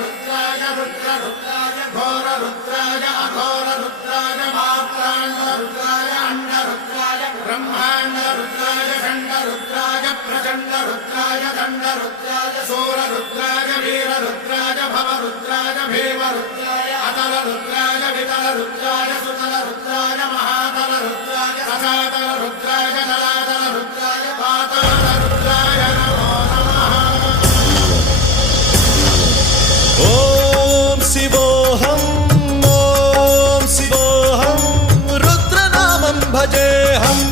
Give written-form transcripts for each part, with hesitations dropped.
रुद्राय रुद्राय घोर रुद्राय अघोर रुद्राय मात्राण्ड रुद्राय अंड रुद्राय ब्रह्मांड रुद्राय खंड रुद्राय प्रचंड रुद्राय दंड रुद्राय सूर रुद्राय वीर रुद्राय भव रुद्राय भीम रुद्राय अतल रुद्राय वितल रुद्राय सुतल रुद्राय महातल रुद्राय सकातल रुद्राय जलातल रुद्राय पाताल रुद्राय नमो नमः। ओम शिवोऽहं रुद्रनामं भजेऽहम्।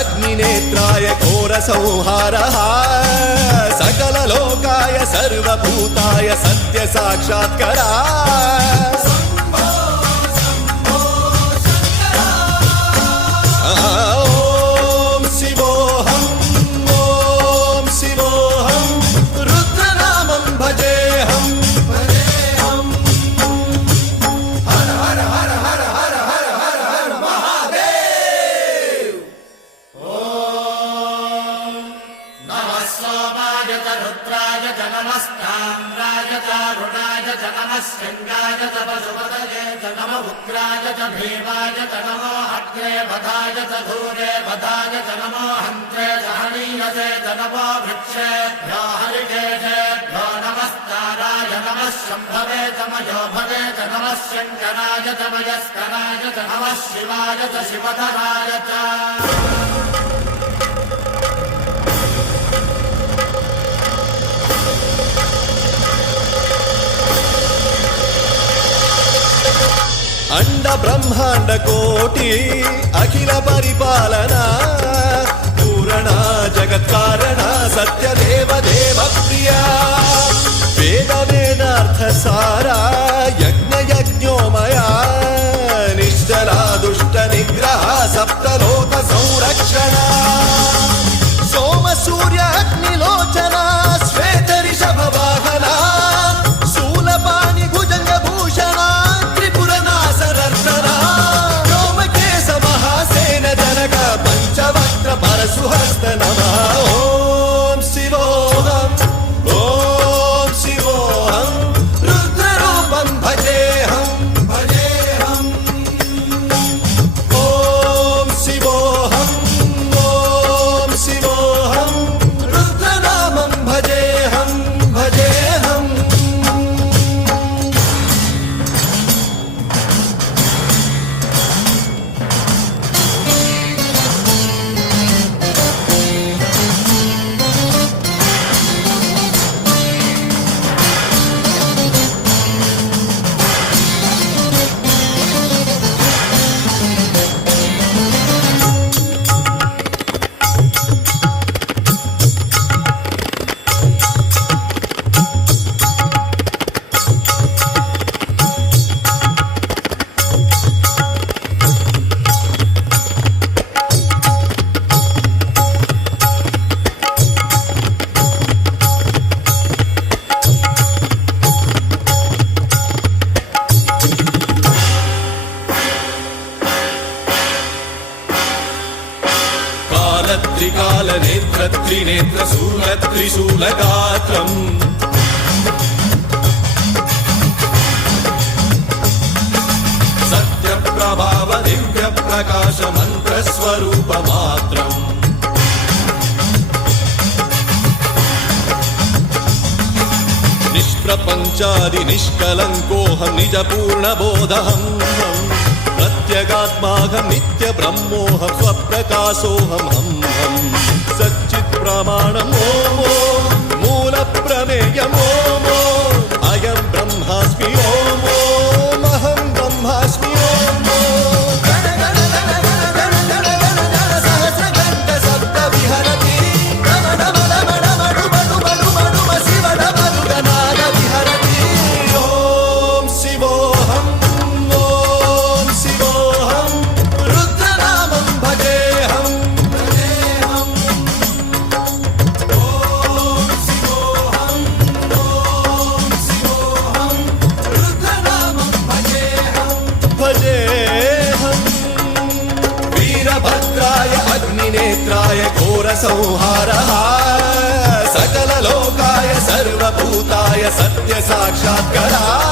अग्निनेत्राय घोरसंहारः सकललोकाय सर्वभूताय सत्यसाक्षात्करः। ॐ शिवोऽहं रुद्रनामं भजेऽहम्। शृंगाय च पशुपतये च नम उग्राय च भीमाय च नमो अग्रे वधाय च धूरे वधाय च नमो हन्त्रे च हनीयसे च नमो वृक्षेभ्यो हरिकेशेभ्यो नमस्काराय नमः शम्भवे च मयो भवे च नमः शङ्कराय च मयस्कराय च नमः शिवाय च शिवधराय च। अंड ब्रह्मांड कोटि अखिल परिपालना पूरणा जगत्कारणा सत्यदेव देव प्रिया वेद वेदार्थ सारा यज्ञ यज्ञोमया निश्चला दुष्ट निग्रह सप्तलोक संरक्षणा सोम सूर्य अग्निलोचना श्वेत ऋषभ वाहना शूलपाणि भुजंग भूषणा पंचवक्त्र परशुहस्त नमः। ओम शिवोऽहं रुद्ररूपं भजेऽहम्। ओम शिवोऽहं रुद्रनामं भजेऽहम्। त्रिकालनेत्र त्रिनेत्र शूलत्रिशूलगात्रम् सत्यप्रभाव दिव्यप्रकाश मन्त्रस्वरूपमात्रम् निष्प्रपञ्चादि निष्कलङ्कोऽहं निजपूर्णबोधहम् प्रत्यगात्माहं नित्य ब्रह्मोऽहं स्वप्रकाशोऽहं हं सच्चित् प्रमाणम् ॐ मूल प्रमेयम् ॐ अयं ब्रह्मास्मि ॐ अहं ब्रह्मास्मि ॐ सहस्रघण्ट सप्त विहरति शिवडमरुगनाद विहरति। ॐ शिवोऽहं रुद्रनामं भजेऽहम्। ॐ शिवोऽहं नेत्राय घोरसंहारः सकललोकाय सर्वभूताय सत्य साक्षात्कारः